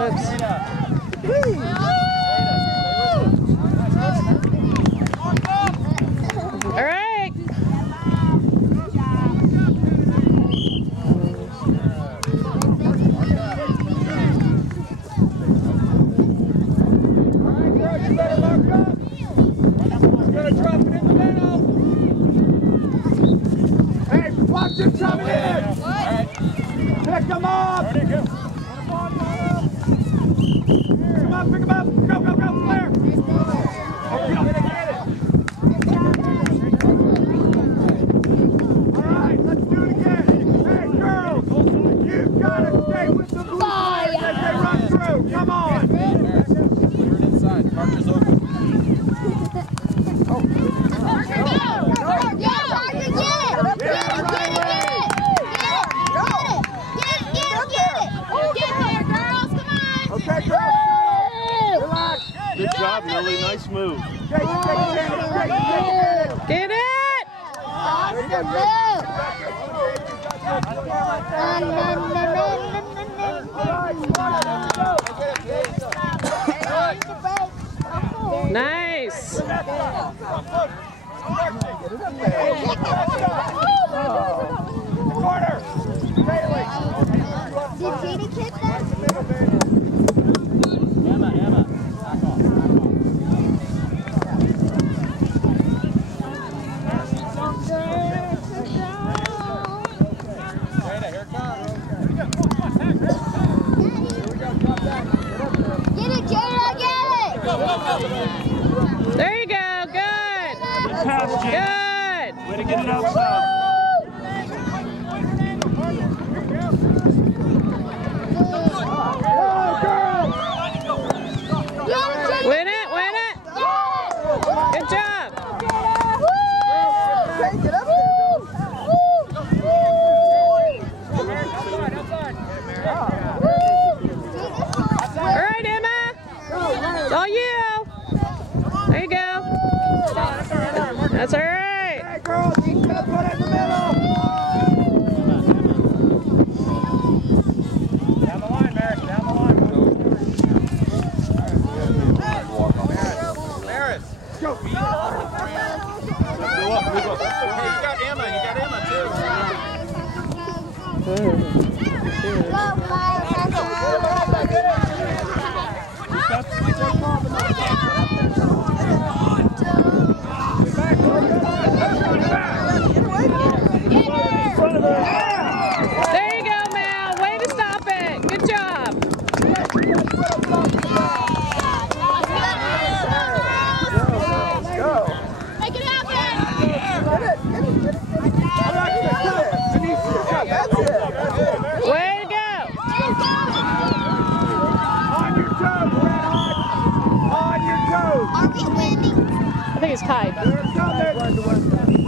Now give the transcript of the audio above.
All right. Watch him coming in! Pick him up! Come on, pick him up! Go, go, go, Claire! Alright, let's do it again! Hey, girls! You've got to stay with the blue players as they run through! Come on! Clear it inside. Parker's open. Good job, Millie. Nice move. Get it! Nice. Corner. Did Katie kick that? Emma, back off. Get it, Jada, get it! There you go. Good. Good pass, Jay. Good. Way to get it outside. Win it, win it. Good job. All right, Emma. It's all you. There you go. That's all right. Hey, girls, you gotta put it in the middle. Down the line, Maris. Down the line. Maris. Go. Move up, move up. Hey, you got Emma too. There you go, Mal. Way to stop it. Good job. Make it happen! Way to go. On your toes, Red Hot. On your toes. Are we winning? I think it's tied. There's